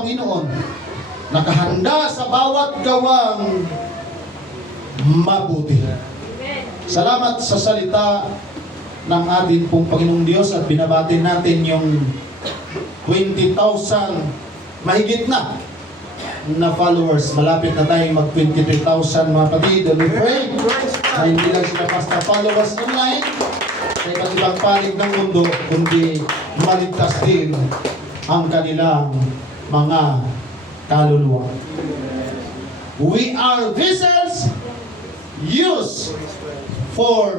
Panginoon, nakahanda sa bawat gawang mabuti. Salamat sa salita ng ating pong Panginoong Diyos at binabati natin yung 20,000 mahigit na followers. Malapit na tayo mag 23,000 mga kapatid. And we pray na hindi lang sila basta followers online sa iba't ibang panig ng mundo, kundi maligtas din ang kanilang mga kaluluwa. We are vessels used for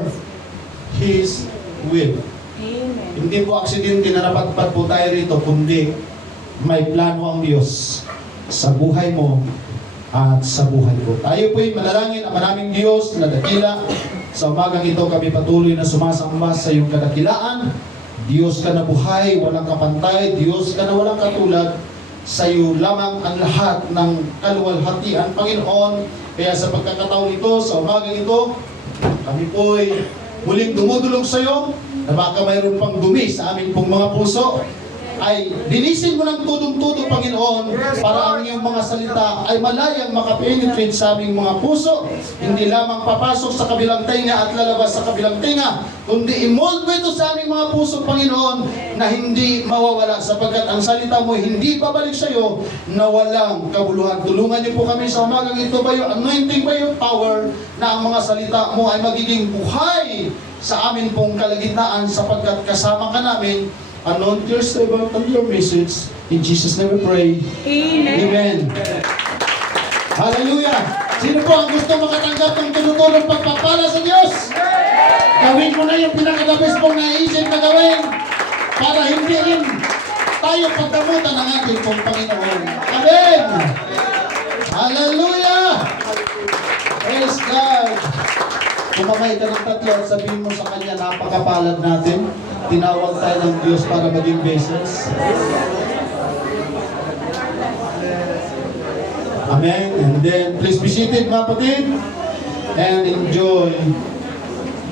His will. Amen. Hindi po aksidente na napatpat po tayo rito, kundi may plano ang Diyos sa buhay mo at sa buhay ko. Tayo po'y manalangin ang maraming Diyos na dakila. Sa umagang ito kami patuloy na sumasamba sa iyong kadakilaan. Diyos ka na buhay, walang kapantay. Diyos ka na walang katulad. Sa iyo lamang ang lahat ng kaluwalhatian, Panginoon. Kaya sa pagkakataon ito, sa umagang ito, kami po'y muling dumudulog sa iyo na baka mayroon pang dumi sa aming pong mga puso, ay linisin mo ng tudong-tudo, Panginoon, para ang iyong mga salita ay malayang makapenetrate sa aming mga puso, hindi lamang papasok sa kabilang tenga at lalabas sa kabilang tenga, kundi imold mo ito sa aming mga puso, Panginoon, na hindi mawawala, sapagkat ang salita mo hindi babalik sa iyo na walang kabuluhan. Tulungan niyo po kami sa umagang ito by your anointing, by your power, na ang mga salita mo ay magiging buhay sa amin pong kalagitnaan, sapagkat kasama ka namin. Anoint your servant and your message. In Jesus' name we pray. Amen. Amen. Hallelujah. Sino po ang gusto makatanggap ng tunutulong pagpapala sa Diyos? Gawin mo na yung pinakadabis mong naisip na gawin para hindi rin tayo pagdamutan ng ating pong Panginoon. Amen. Hallelujah. Praise God. Kumamay ka ng tatlo at sabihin mo sa Kanya, napakapalad natin. Tinawag tayo ng Diyos para maging vessels. Amen. And then, please be seated, mga kapatid, and enjoy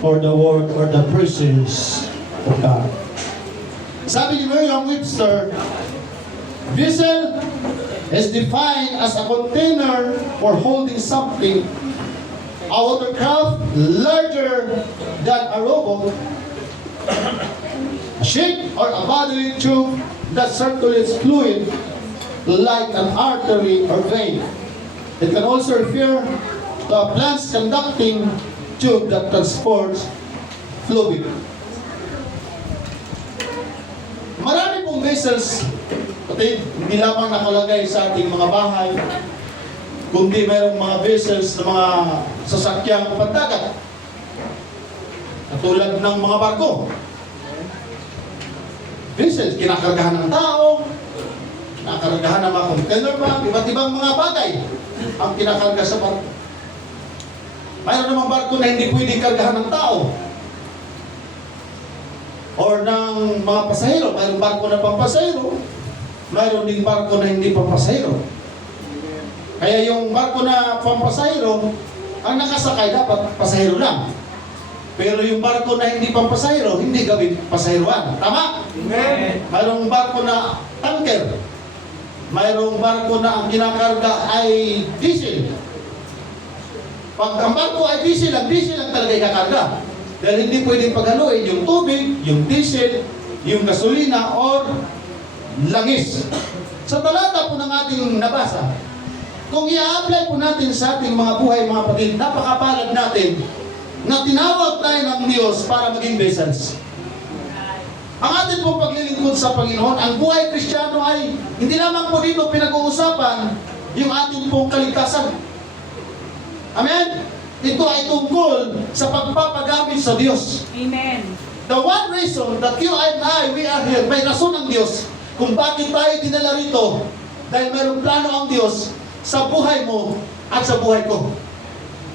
for the work or the presence of God. Sabi ni Merriam-Webster, vessel is defined as a container for holding something, a watercraft larger than a robot, a ship or a bodily tube that circulates fluid like an artery or vein. It can also refer to a plant's conducting tube that transports fluid. Marami pong vessels, pati hindi lamang nakalagay sa ating mga bahay, kundi mayroong mga vessels na mga sasakyang pandagat. Katulad ng mga barko. Vessels, kinakargahan ng tao, kinakargahan ng mga container bag, iba't ibang mga bagay ang kinakarga sa barko. Mayroon namang barko na hindi pwedeng kargahan ng tao or ng mga pasahero. Mayroong barko na pampasahero, mayroon ding barko na hindi pampasahero. Kaya yung barko na pampasahero, ang nakasakay dapat pasahero lang. Pero yung barko na hindi pampasahero, hindi gawin pasaheroan. Tama? Amen. Mayroong barko na tanker. Mayroong barko na ang kinakarga ay diesel. Pag ang barko ay diesel, ang diesel lang talaga ikakarga. Dahil hindi pwedeng paghaluin yung tubig, yung diesel, yung gasolina, or langis. Sa talata po ng ating nabasa, kung i-apply po natin sa ating mga buhay, mga kapatid, napakapalad natin na tinawag tayo ng Diyos para maging vessels. Ang ating pong paglilingkod sa Panginoon, ang buhay Kristiyano ay hindi lamang po dito pinag-uusapan yung ating pong kaligtasan. Amen? Ito ay tungkol sa pagpapagamit sa Diyos. Amen. The one reason that you and I, we are here, may rason ng Diyos kung bakit tayo dinala rito, dahil mayroong plano ang Diyos sa buhay mo at sa buhay ko.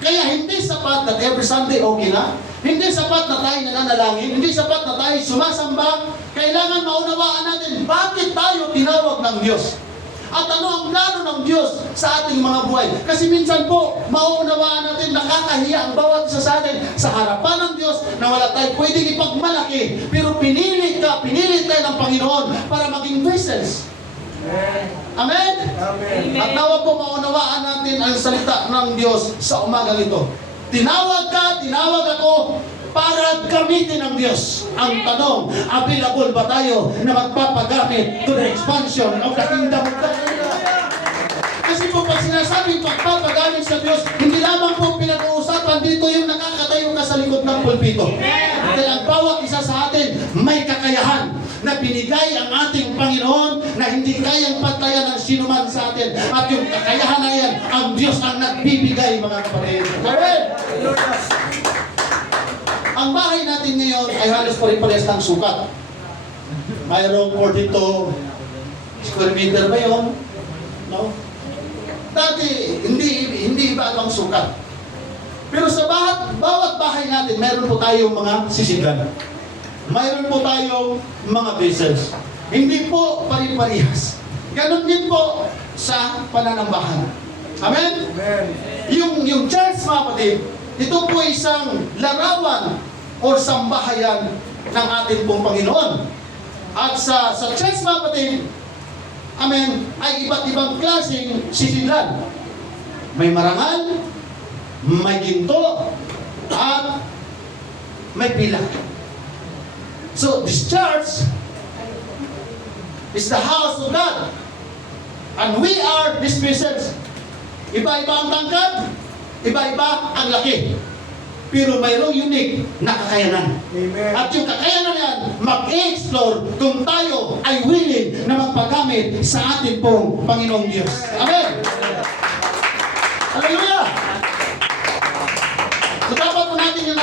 Kaya hindi sapat na every Sunday okay na. Hindi sapat na tayo nananalangin. Hindi sapat na tayo sumasamba. Kailangan maunawaan natin bakit tayo tinawag ng Diyos. At ano ang plano ng Diyos sa ating mga buhay. Kasi minsan po, maunawaan natin, nakakahiya ang bawat isa sa atin sa harapan ng Diyos na wala tayo pwedeng ipagmalaki. Pero pinili tayo ng Panginoon para maging vessels. Amen? At nawa po maunawaan natin ang salita ng Diyos sa umagang ito. Tinawag ka, tinawag ako para gamitin ng Diyos. Ang tanong, available ba tayo na magpapagamit to the expansion of the kingdom of God? Kasi po pag sinasabing pagpapagamit sa Diyos, hindi lamang po pinag-uusapan dito yung nakakatayo ka sa likod ng pulpito. Dahil ang bawat isa sa atin may kakayahan na binigay ang ating Panginoon na hindi kayang patayan ng sinuman sa atin. At yung kakayahan na yan, ang Diyos ang nagbibigay, mga kapatid. Amen! Ang bahay natin ngayon ay halos pare-parehas ng sukat. Mayroong 42 square meter ba yun? No? Dati, hindi iba ang sukat. Pero sa bawat bahay natin, mayroon po tayong mga sisidlan. Mayroon po tayong mga vessels. Hindi po pare-parehas. Ganon din po sa pananambahan. Amen? Amen. Yung church, mga kapatid, ito po isang larawan o sambahayan ng ating pong Panginoon. At sa church, mga kapatid, amen, ay iba't ibang klaseng sisidlan. May marangal, may ginto, at may pilak. So, this church is the house of God. And we are these vessels. Iba-iba ang tangkad, iba-iba ang laki. Pero mayroong unique na kakayanan. Amen. At yung kakayanan yan, mag-explore kung tayo ay willing na magpagamit sa atin pong Panginoong Diyos. Amen! Hallelujah! So dapat po natin yung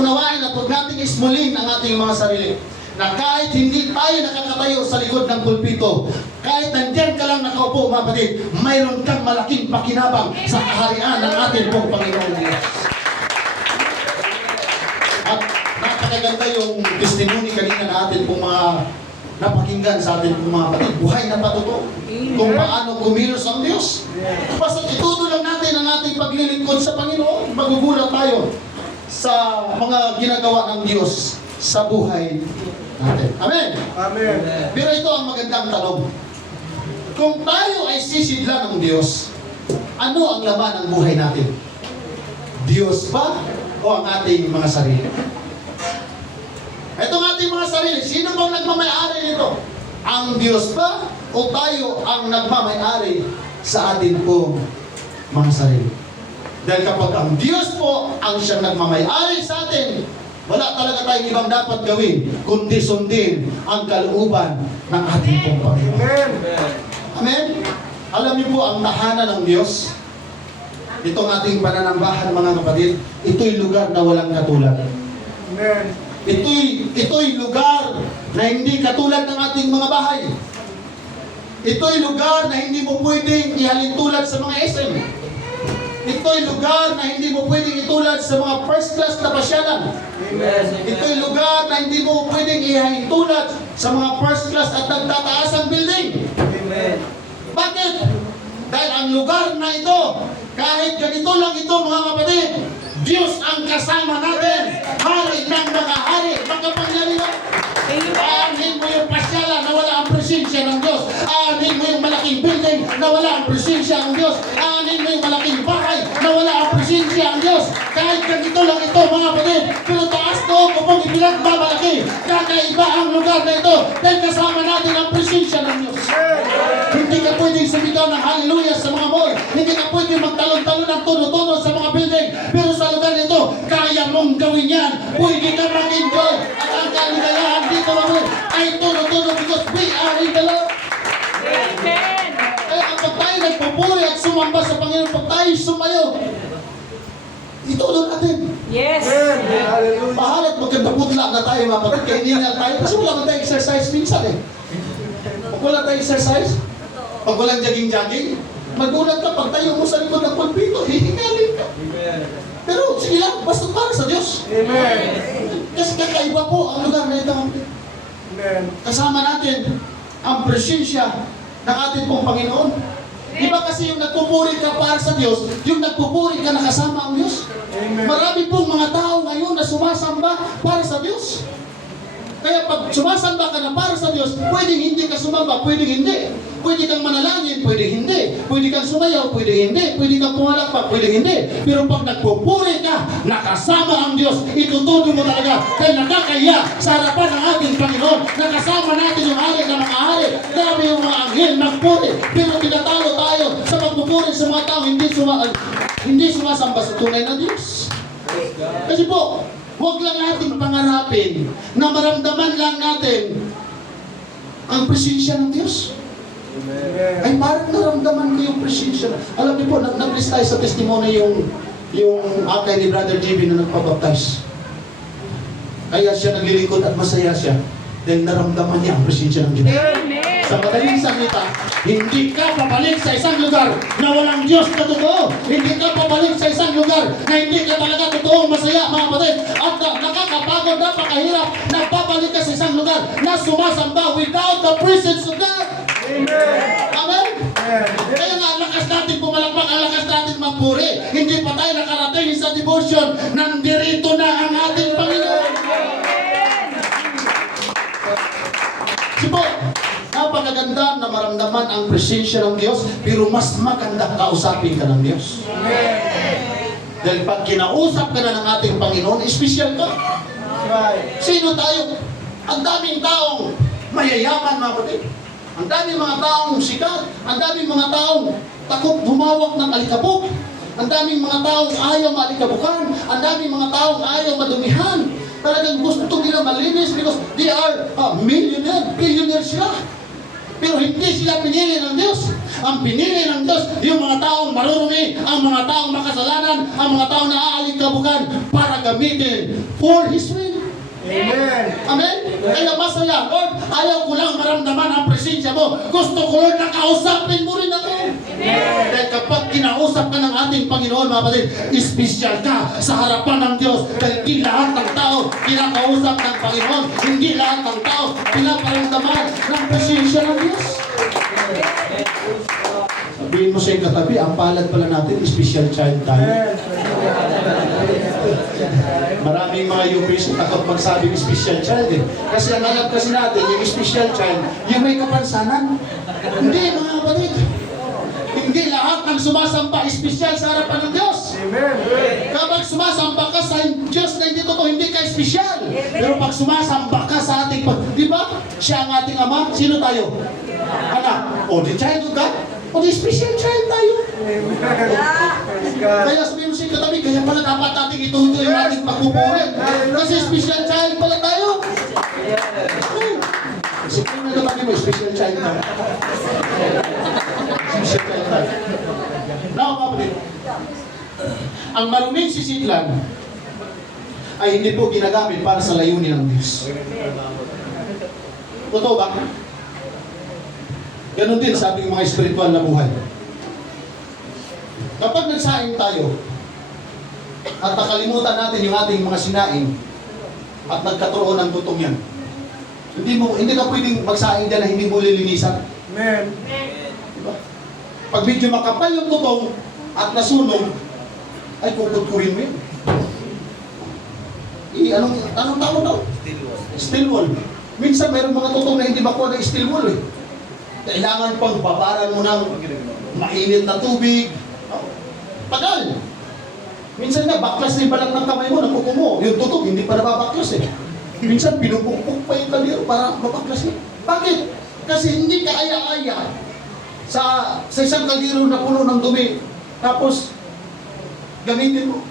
unawain at huwag natin ismulin ang ating mga sarili. Na kahit hindi tayo nakakatayo sa likod ng pulpito, kahit nandiyan ka lang nakaupo, mga kapatid, mayroon kang malaking pakinabang sa kaharian ng ating pong Panginoong Diyos. At napakaganda yung testimony kanina na atin pong mga napakinggan sa atin pong mga kapatid. Buhay na patuto kung paano kumilos ang Diyos. Basta ituto lang natin ang ating paglilingkod sa Panginoon. Magugulat tayo sa mga ginagawa ng Diyos sa buhay natin. Amen? Amen. Pero ito ang magandang tanong. Kung tayo ay sisidlan ng Diyos, ano ang laman ng buhay natin? Diyos ba o ang ating mga sarili? Itong ating mga sarili, sino bang nagmamayari nito? Ang Diyos ba o tayo ang nagmamayari sa atin pong mga sarili? Dahil kapag ang Diyos po ang siyang nagmamayari sa atin, wala talaga tayong ibang dapat gawin, kundi sundin ang kalooban ng ating pong Panginoon. Amen. Amen? Alam niyo po ang tahanan ng Diyos, itong ating pananambahan, mga kapatid, ito'y lugar na walang katulad. Amen. Ito'y lugar na hindi katulad ng ating mga bahay. Ito'y lugar na hindi mo pwedeng ihalintulad sa mga SM. Ito'y lugar na hindi mo pwedeng itulad sa mga first class na pasyalan. Amen. Ito'y lugar na hindi mo pwedeng ihalintulad sa mga first class at nagtataasang building. Amen. Bakit? Dahil ang lugar na ito, kahit ganito lang ito, mga kapatid, Diyos ang kasama natin. Hari ng mga hari, makapangyarihan. Aanhin mo yung pasyalan na wala ang presensya ng Diyos. Aanhin mo yung malaking building na wala ang presensya ng Diyos. Aanhin mo yung malaking bahay na wala ang presensya ng Diyos. Kahit ganito lang ito, mga kapatid, pero taas doon ko pong ipinagmamalaki. Kakaiba ang lugar na ito dahil kasama natin ang presensya ng Diyos. Hindi ka pwedeng sumigaw ng hallelujah sa mga mall. Hindi ka pwedeng magtalon-talon ng tono-tono sa mga building. Pero sa lugar nito, kaya mong gawin yan. Pwede ka mag-enjoy. At ang kaligayahan dito naman ay tono-tono because we are in the Lord. Amen. Kaya kapag tayo nagpupuri at sumamba sa Panginoon, pag tayo sumayo, itulo natin. Yes. Amen. Hallelujah. Mahala't maganda putla na tayo, mga kapatid. Kaya hiningal tayo. Kasi wala man tayo exercise minsan eh. Pag wala tayo exercise, pag walang jogging-jogging, magulat ka pag tayo mo sa likod ng pulpito, hihingalin ka. Pero sige lang, basta para sa Diyos. Amen. Kasi kakaiba po ang lugar na ito. Amen. Kasama natin ang presensya ng ating pong Panginoon. Iba kasi yung nagpupuri ka para sa Diyos, yung nagpupuri ka na kasama ang Diyos. Amen. Marami pong mga tao ngayon na sumasamba para sa Diyos. Kaya pag sumasamba ka na para sa Diyos, pwedeng hindi ka sumamba, pwedeng hindi. Pwede kang manalangin, pwedeng hindi. Pwede kang sumayaw, pwedeng hindi. Pwede kang pumalakpak, pwedeng hindi. Pero pag nagpupuri ka, nakasama ang Diyos, itutuloy mo talaga. Kaya nakakahiya sa harapan ng ating Panginoon. Nakasama natin yung hari na mga hari. Grabe yung mga anghel, magpuri. Pero tinatalo tayo sa pagpupuri sa mga tao, hindi sumasamba sa tunay na Diyos. Kasi po, huwag lang natin pangarapin na maramdaman lang natin ang presensya ng Diyos. Ay parang naramdaman ko yung presensya. Alam niyo po, nag-list tayo sa testimony yung akay ni Brother JB na nagpabaptize. Kaya siya naglilingkod at masaya siya dahil naramdaman niya ang presensya ng Diyos. Amen. Sa madaling salita, hindi ka papalik sa isang lugar na walang Diyos na totoo. Hindi ka papalik sa isang lugar na hindi ka talaga totoong masaya, mga kapatid. At nakakapagod, napakahirap, nagpapalik ka sa isang lugar na sumasamba without the presence of God. Amen. Amen? Amen. Kaya nga, ang lakas natin pumalakpak, ang lakas natin magpuri. Hindi pa tayo nakarating sa devotion. Nandirito na ang ating Panginoon. Sipo, napakaganda na maramdaman ang presensya ng Diyos, pero mas maganda kausapin ka ng Diyos. Dahil pag kinausap ka na ng ating Panginoon, espesyal ka. Right. Sino tayo? Ang daming taong mayayaman, mga kapatid. Ang daming mga taong sikat. Ang daming mga taong takot humawak ng alikabok. Ang daming mga taong ayaw malikabukan. Ang daming mga taong ayaw madumihan. Talagang gusto nila malinis because they are millionaire, billionaire sila. Pero hindi sila pinili ng Diyos. Ang pinili ng Diyos, yung mga taong marurumi, ang mga taong makasalanan, ang mga taong naaalikabukan para gamitin for His will. Amen. Amen? Kaya masaya, Lord, ayaw ko lang maramdaman ang presensya mo. Gusto ko, Lord, na kausapin mo rin ako. Dahil kapag kinausap ka ng ating Panginoon, mga kapatid, espesyal ka sa harapan ng Diyos. Dahil hindi lahat ng tao kinakausap ng Panginoon. Hindi lahat ng tao pinaparamdaman ng presensya ng Diyos. Sabihin mo sa iyong katabi, ang palad pala natin, special child tayo. Maraming mga UPs takot magsabing special child eh. Kasi ang alam kasi natin, yung special child, yung may kapansanan. Hindi, mga kapatid. Hindi lahat ng sumasamba special sa harapan ng Diyos. Amen. Kapag sumasamba ka sa Diyos na hindi totoo, hindi ka espesyal. Pero pag sumasamba ka sa ating, di ba? Siya ang ating Ama. Sino tayo? Anak. O, the child of God. O, the special child tayo. Amen. Praise God. Kaya sabihin mo sa katabi, kaya pala dapat natin ituloy yung ating pagpupurin. Kasi special child pala tayo. Sabihin mo katabi mo, special child tayo. Special child tayo. Now, kapatid, ang maruming sisidlan ay hindi po ginagamit para sa layunin ng Diyos. Totoo ba? Ganon din sa ating mga espiritual na buhay. Kapag nagsaing tayo at nakalimutan natin yung ating mga sinaing at nagkaturoon ng butong yan, hindi ka pwedeng magsaing dyan na hindi mo lilinisan. Amen. Diba? Pag medyo makapal yung butong at nasunog, ay kukutkurin mo yun. Anong tawag daw? Steel wall. Minsan mayroong mga tutong na hindi makuha ng steel wall eh. Kailangan pang babaran mo ng mainit na tubig. Tagal. Minsan nga, baklas na yung balat ng kamay mo, nakuko mo. Yung tutog, hindi pa nababaklas eh. Minsan, pinupukpuk pa yung kaliro para mabaklas niya. Bakit? Kasi hindi ka aya-aya sa isang kaliro na puno ng dumi. Tapos, gamitin mo.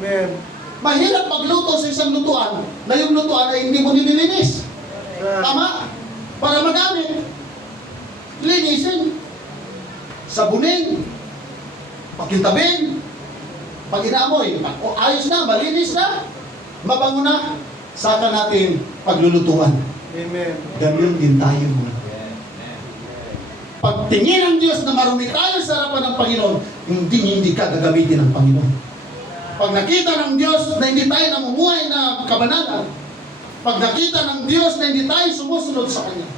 Amen. Mahirap magluto sa isang lutuan na yung lutuan ay hindi mo nililinis. Tama? Para magamit. Linisin. Sabunin. Pakintabin. Pag inaamoy, ayos na, malinis na, mabango na, saka natin paglulutuan. Amen. Ganyan din tayo mga. Pagtingin ng Diyos na marumi tayo sa harapan ng Panginoon, hindi ka gagamitin ng Panginoon. Pag nakita ng Diyos na hindi tayo namumuhay na kabanalan, pag nakita ng Diyos na hindi tayo sumusunod sa Kanya,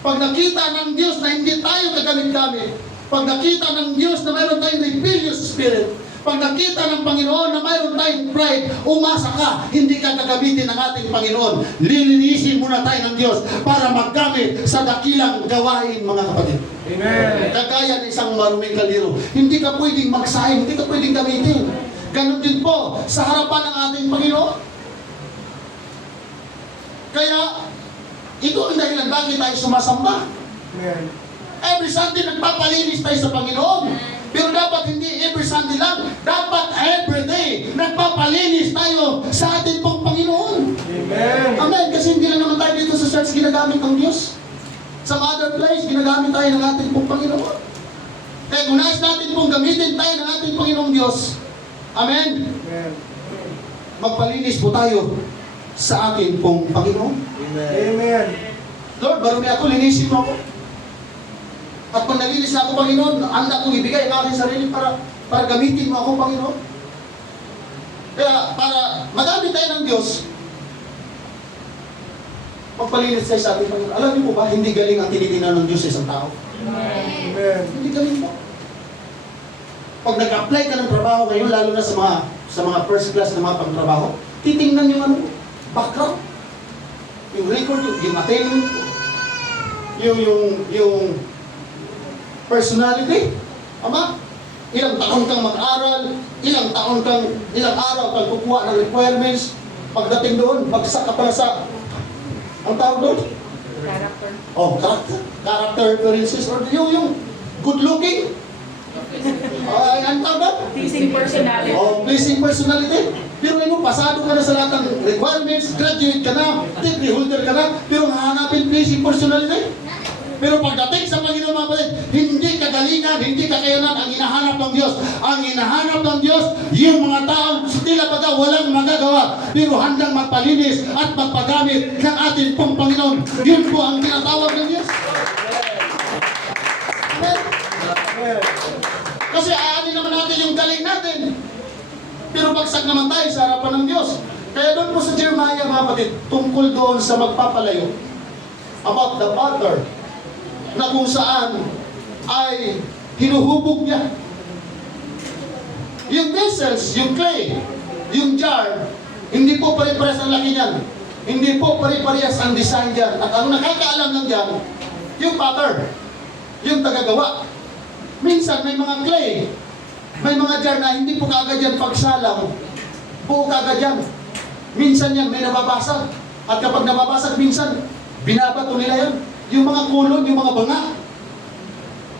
pag nakita ng Diyos na hindi tayo kagamit-gamit, pag nakita ng Diyos na mayroon tayong rebellious spirit, Pag nakita ng Panginoon na mayroon tayong pride, umasa ka, hindi ka gagamitin ng ating Panginoon. Lilinisin muna tayo ng Diyos para maggamit sa dakilang gawain, mga kapatid. Amen. Kagaya ng isang maruming kaldero, hindi ka pwedeng magsayang, hindi ka pwedeng gamitin. Ganon din po sa harapan ng ating Panginoon. Kaya, ito ang dahilan bakit tayo sumasamba. Amen. Every Sunday nagpapalinis tayo sa Panginoon. Pero dapat hindi every Sunday lang. Dapat every day nagpapalinis tayo sa ating pong Panginoon. Amen. Amen. Kasi hindi lang naman tayo dito sa church ginagamit ng Diyos. Sa other place, ginagamit tayo ng ating pong Panginoon. Kaya kung nais natin pong gamitin tayo ng ating Panginoong Diyos, amen, Amen. magpalinis po tayo sa ating pong Panginoon. Amen. Lord, marumi ako, linisin mo ako. At pag nalinis na ako, Panginoon, handa kong ibigay ang aking sarili para gamitin mo ako, Panginoon. Kaya para magamit tayo ng Diyos, magpalinis tayo sa ating Panginoon. Alam niyo po ba, hindi galing ang tinitingnan ng Diyos sa isang tao. Amen. Hindi galing po. Pag nag-apply ka ng trabaho ngayon, lalo na sa mga first class na mga pagtrabaho, titingnan yung ano, background, yung record, yung attainment, yung personality. Ama, ilang taon kang mag-aral, ilang araw kang kukuha ng requirements, pagdating doon, bagsak ka pala sa, ang tawag doon? Character. Oh, character appearances, or yung good looking. Ang tawag doon? Pleasing personality. Oh, pleasing personality. Pero ano, pasado ka na sa lahat ng requirements, graduate ka na, degree holder ka na, pero hahanapin pleasing personality. Pero pagdating sa Panginoon, mga kapatid, hindi kagalingan, hindi kakayanan ang hinahanap ng Diyos. Ang hinahanap ng Diyos, yung mga taong tila baga walang magagawa, pero handang magpalinis at magpagamit ng ating pong Panginoon. Yun po ang tinatawag ng Diyos. Amen. Amen. Kasi aanin naman natin yung galing natin. Pero bagsak naman tayo sa harapan ng Diyos. Kaya doon po sa Jeremiah, mga kapatid, tungkol doon sa magpapalayo, about the potter, na kung saan ay hinuhubog niya. Yung vessels, yung clay, yung jar, hindi po pare-parehas ang laki niyan. Hindi po pare-parehas ang design diyan. At ang nakakaalam lang diyan, yung potter, yung tagagawa. Minsan may mga clay, may mga jar na hindi po kaagad yan pagsalang, buo kaagad yan. Minsan yan may nababasag. At kapag nababasag, minsan binabato nila yan. Yung mga kulon, yung mga banga.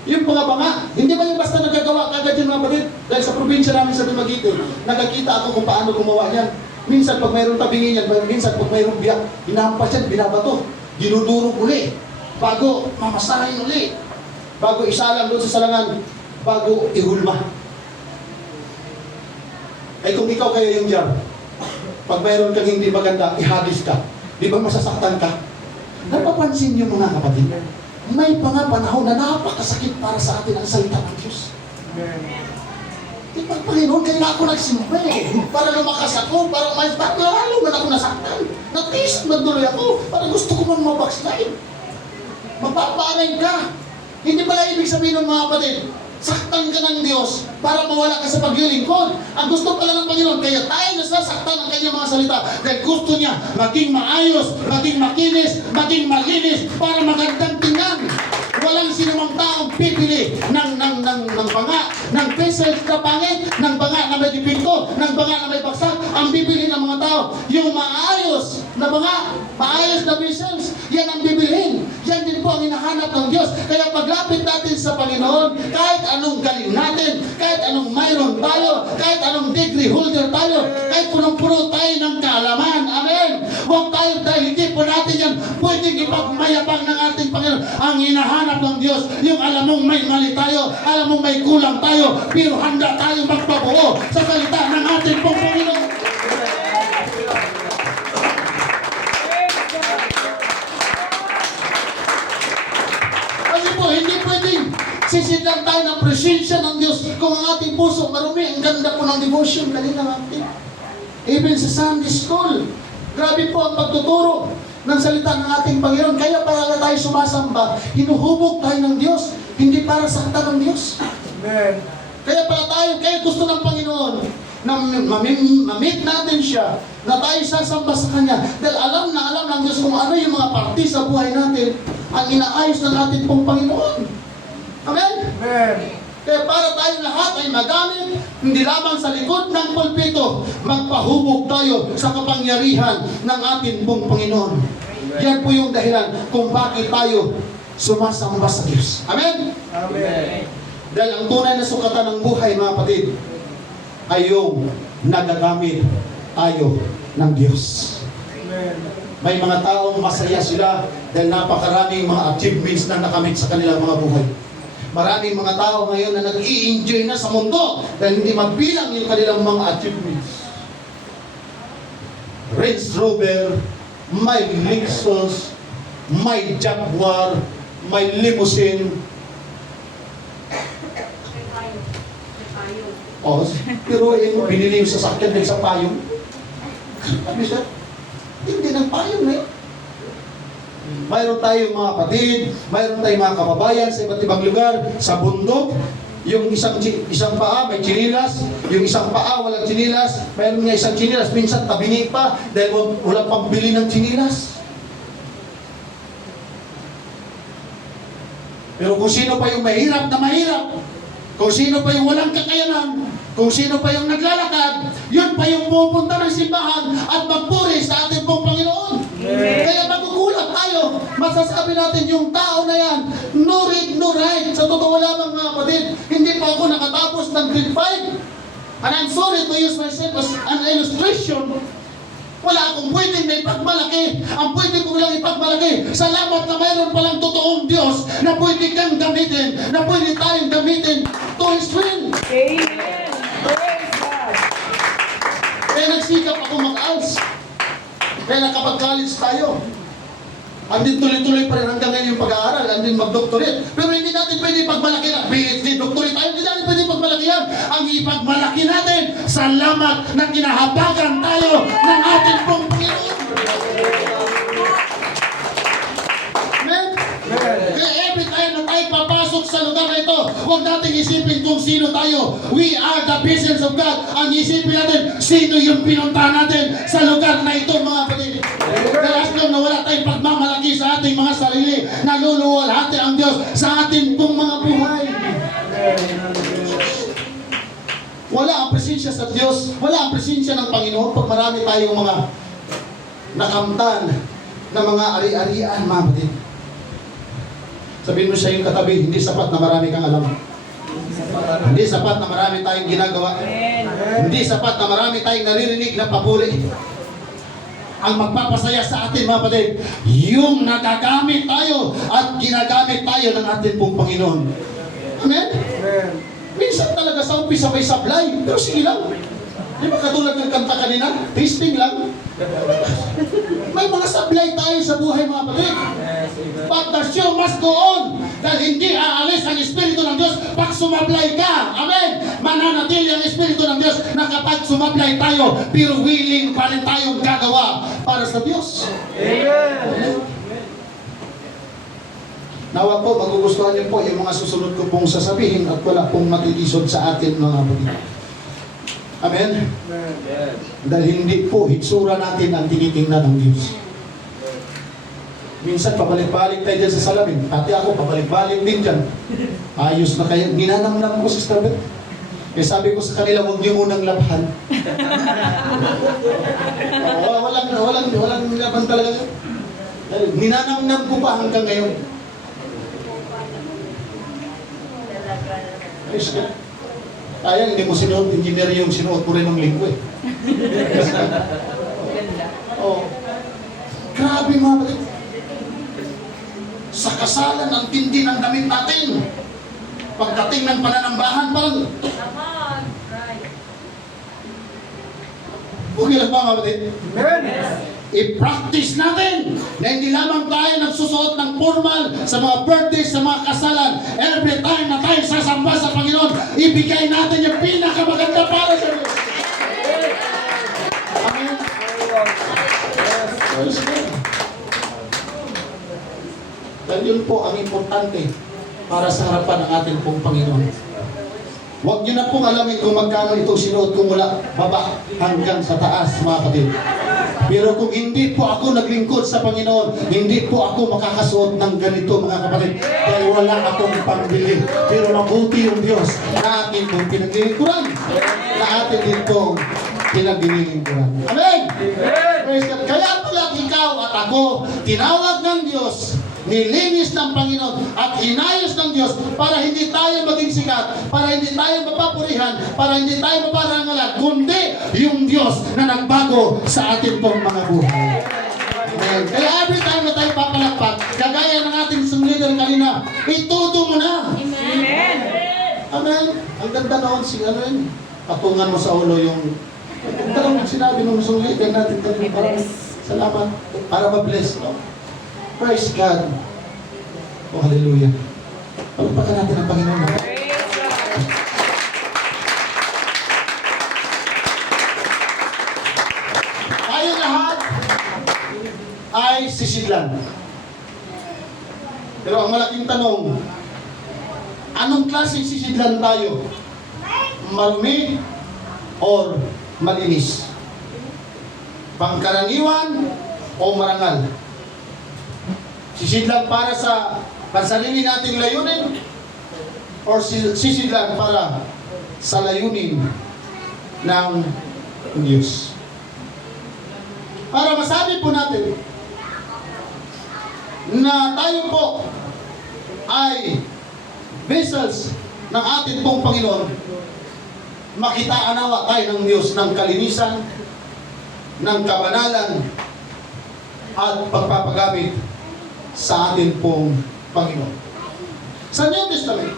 Yung mga banga, hindi ba yung basta nagagawa kagad yung mga kapatid? Dahil sa probinsya namin sa Dumaguete, nakakita ako kung paano gumawa niyan. Minsan pag mayroong tabingin yan, minsan pag mayroong biyak, hinampas yan, binabato. Dinudurog uli. Bago mamasahin uli. Bago isalang doon sa salangan. Bago ihulma. Ay kung ikaw kaya yung jar, pag mayroon kang hindi maganda, ihagis ka. Di ba masasaktan ka? Napapansin niyo mga kapatid, may mga panahon na napakasakit para sa atin ang salita ng Diyos. Amen. Di ba, Panginoon, kaya ako nagsimba para lumakas ako, para lalo man ako nasaktan. Natiis magduloy ako, para gusto ko man mabackslide. Mapaparay ka. Hindi pala ibig sabihin ng mga kapatid, saktan ka ng Diyos para mawala ka sa paglilingkod. Ang gusto pala ng Panginoon, kaya tayo nasasaktan ang kanyang mga salita dahil gusto niya maging maayos, maging makinis, maging malinis para magandang tingnan. Walang sinumang taong pipili ng banga, ng vessels na pangit, ng banga na may dipinto, ng banga na may baksak. Ang bibili ng mga tao, yung maayos na banga, maayos na vessels, yan ang bibilhin. Yan din po ang hinahanap ng Diyos. Kaya paglapit natin sa Panginoon, kahit anong galing natin, kahit anong mayroon tayo, kahit anong degree holder tayo, kahit punong-puno tayo ng kaalaman. Amen. Huwag tayo dahil hindi po natin yan pwedeng ipagmayabang ng ating Panginoon. Ang hinahanap ng Diyos, yung alam mong may mali tayo, alam mong may kulang tayo, pero handa tayo magpabuo sa salita ng ating pong Panginoon. Kasi po, hindi pwedeng sisid lang tayo ng presensya ng Diyos kung ang ating puso marumi. Ang ganda po ng devotion kanina natin. Even sa Sunday School, grabe po ang pagtuturo ng salita ng ating Panginoon. Kaya para tayo sumasamba, hinuhubog tayo ng Diyos, hindi para saktan ng Diyos. Amen. Kaya pala tayo, kaya gusto ng Panginoon na ma-meet natin siya, na tayo sasamba sa Kanya. Dahil alam na alam ng Diyos kung ano yung mga parte sa buhay natin ang inaayos ng ating pong Panginoon. Amen? Amen. Kaya para tayong lahat ay magamit, hindi lamang sa likod ng pulpito, magpahubog tayo sa kapangyarihan ng ating pong Panginoon. Yan po yung dahilan kung bakit tayo sumasamba sa Diyos. Amen? Amen. Dahil ang tunay na sukatan ng buhay, mga kapatid, ay yung nagagamit tayo ng Diyos. Amen. May mga taong masaya sila dahil napakaraming mga achievements na nakamit sa kanilang mga buhay. Maraming mga tao ngayon na nag-i-enjoy na sa mundo dahil hindi magbilang yung kanilang mga achievements. Range Rover, may Lexus, may Jaguar, may limousine. Oh, pero yung binili yung sasakyan din sa payong. Sabi siya, hindi ng payong na yun. Mayroon tayong mga kapatid, mayroon tayong mga kababayan sa iba't ibang lugar, sa bundok, yung isang paa may chinilas, yung isang paa walang chinilas, mayroon nga isang chinilas, minsan tabingi pa dahil walang pambili ng chinilas. Pero kung sino pa yung mahirap na mahirap, kung sino pa yung walang kakayanan, kung sino pa yung naglalakad, yun pa yung pupunta ng simbahan at magpuri sa ating pong Panginoon. Kaya magugulat tayo, masasabi natin yung tao na yan, no read, no write. Sa totoo lamang mga kapatid, hindi pa ako nakatapos ng grade 5. And I'm sorry to use myself as an illustration. Wala akong pwedeng na ipagmalaki. Ang pwede ko lang ipagmalaki, salamat na mayroon palang totoong Diyos na pwede kang gamitin, na pwede tayong gamitin to His will. Amen. Praise God. Kaya nagsikap ako mag-ALS. Kaya nakapag-college tayo. Andin tuloy-tuloy pa rin hanggang ngayon yung pag-aaral, andin mag-doctorate. Pero hindi natin pwede ipagmalaki na PhD, doctorate tayo, hindi natin pwede ipagmalaki yan. Ang ipagmalaki natin, salamat na kinahabagan tayo ng ating pong Panginoon. Amen? Kaya every time na tayo papasok sa lugar na ito, huwag natin isipin kung sino tayo. We are the presence of God. Ang isipin natin, sino yung pinuntahan natin sa lugar na ito, mga kapatid. Kaya alam na wala tayong pagmamalaki sa ating mga sarili, naluluwalhati ang Diyos sa ating pong mga buhay. Wala ang presensya sa Diyos, wala ang presensya ng Panginoon pag marami tayong mga nakamtan na mga ari-arian, mga kapatid. Sabihin mo siya yung katabi, hindi sapat na marami kang alam. Hindi sapat na marami tayong ginagawa. Hindi sapat na marami tayong naririnig na papuri. Ang magpapasaya sa atin, mga kapatid, yung nagagamit tayo at ginagamit tayo ng ating pong Panginoon. Amen? Amen. Minsan talaga sa umpisa may sablay, pero sige lang. Di ba katulad ng kanta kanina? Tasting lang. May mga sablay tayo sa buhay, mga kapatid. But the show must go on. Dahil hindi aalis ang Espiritu ng Diyos pag sumablay ka. Amen. Mananatili ang Espiritu ng Diyos na kapag sumablay tayo, pero willing pa rin tayong gagawa para sa Diyos. Amen. Nawa po, magugustuhan niyo po yung mga susunod ko pong sasabihin at wala pong matitisod sa atin, mga kapatid. Amen. Amen. Dahil hindi po hitsura natin ang tinitingnan ng Diyos. Minsan pabalik-balik tayo dyan sa salamin. Pati ako pabalik-balik din dyan. Ayos na kayo. Ginanamnam ko, Sister Beth. Kaya sabi ko sa kanila, huwag niyo munang labhan. Walang laban talaga yun. Ninanamnam ko pa hanggang ngayon. Ayos ka. Kaya hindi mo sinuot, engineer yung sinuot mo rin ng linggo eh. Oh. Grabe, mga kapatid. Sa kasalan ang tindi ng damit natin. Pagdating ng pananambahan, parang okay lang ba, mga kapatid? Amen. I-practice natin na hindi lamang tayo nagsusuot ng formal sa mga birthdays, sa mga kasalan. Every time na tayo sasamba sa Panginoon, ibigay natin yung pinakamaganda para sa Diyos. Amen. Dahil yun po ang importante para sa harapan ng ating pong Panginoon. Huwag niyo na pong alamin kung magkano itong sinuot ko mula baba hanggang sa taas, mga kapatid. Pero kung hindi po ako naglingkod sa Panginoon, hindi po ako makakasuot ng ganito, mga kapatid. Dahil wala akong pambili. Pero mabuti yung Diyos na akin pong pinaglilingkuran. Na atin din pong pinaglilingkuran. Amen! Praise God. Kaya pala ikaw at ako, tinawag ng Diyos, nilinis ng Panginoon at inayos ng Diyos para hindi tayo maging sikat, para hindi tayo mapapurihan, para hindi tayo maparangalan, kundi yung Diyos na nagbago sa ating pong mga buhay. Amen. Kaya every time na tayo papalakpak, kagaya ng ating sumleader kanina, ituto mo na. Amen. Amen. Ang ganda noon si ano yun, patungan mo sa ulo yung ang ganda ng sinabi ng sumleader natin kanina. Parang, salamat. Para ma-bless, no? Praise God. Oh, hallelujah. Palagpakan natin ang Panginoon. Praise God. Tayo lahat ay sisidlan. Pero ang malaking tanong, anong klaseng sisidlan tayo? Marumi or malinis? Pangkaraniwan o marangal? Sisidlan para sa pansarili nating layunin or sisidlan para sa layunin ng Diyos. Para masabi po natin na tayo po ay vessels ng ating pong Panginoon, makita-anawa tayo ng Diyos ng kalinisan, ng kabanalan at pagpapagamit sa atin pong Panginoon. Sa New Testament,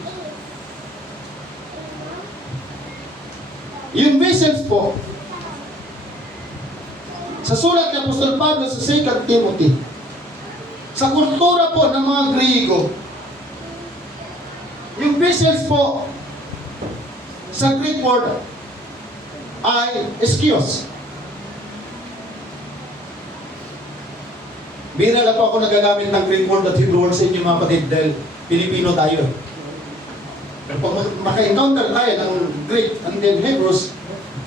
yung vessels po, sa sulat ni Apostol Pablo sa 2 Timothy, sa kultura po ng mga Griego, yung vessels po, sa Greek word, ay eskios. Bira lang po ako nagagamit ng Greek word at Hebrew word sa inyo mga kapatid dahil Pilipino tayo. Pero pag maka-encounter tayo ng Greek and then Hebrews,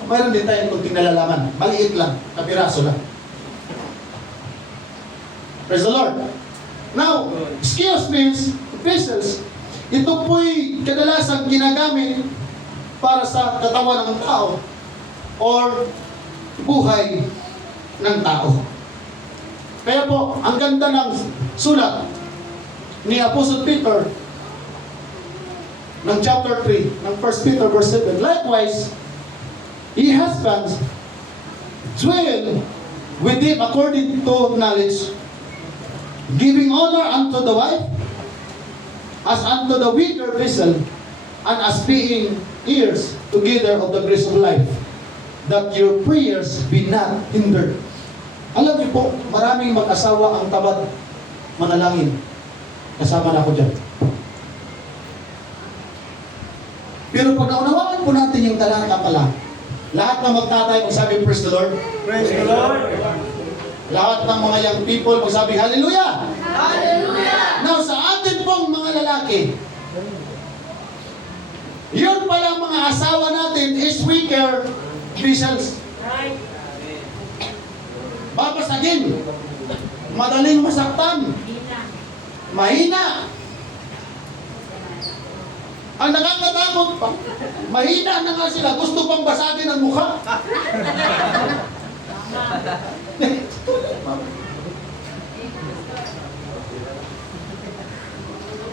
mayroon din tayong kunting nalalaman. Maliit lang, kapiraso lang. Praise the Lord. Now, eskios means vessels. Ito po'y kadalasang ginagamit para sa katawan ng tao or buhay ng tao. Kaya po, ang ganda ng sulat ni Apostle Peter ng chapter 3 ng 1 Peter verse 7. Likewise, ye husbands, dwell with him according to knowledge, giving honor unto the wife as unto the weaker vessel, and as being heirs together of the grace of life, that your prayers be not hindered. Alam niyo po, maraming mag-asawa ang tamad manalangin. Kasama na ako dyan. Pero pag naunawaan po natin yung talata pala, lahat ng magtatay magsabi, praise the Lord. Praise the Lord. Lahat ng mga young people magsabi, hallelujah! Hallelujah! Now, sa atin pong mga lalaki, yun pala mga asawa natin is weaker vessels. Right. Babasagin, madaling masaktan, mahina. Ang nakakatakot pa, mahina na nga sila, gusto pang basagin ang mukha.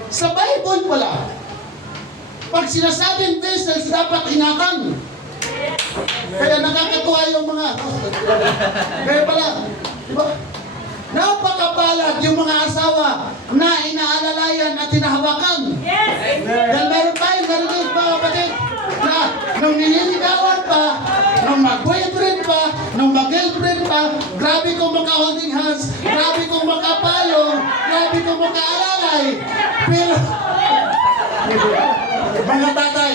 Sa Bible pala, pag sinasabing vessels, dapat ingatan. Kaya nakakatuwa yung mga, kaya pala, di ba? Napakabalag yung mga asawa na inaalalayan at hinahawakan. Yes! Dahil meron tayong narinig mga kapatid na nung nililigawan pa, nung mag-boyfriend pa, nung mag-girlfriend pa, grabe kong maka-holding hands, grabe kong makapayong, grabe kong makaalalay. Pero, mga tatay,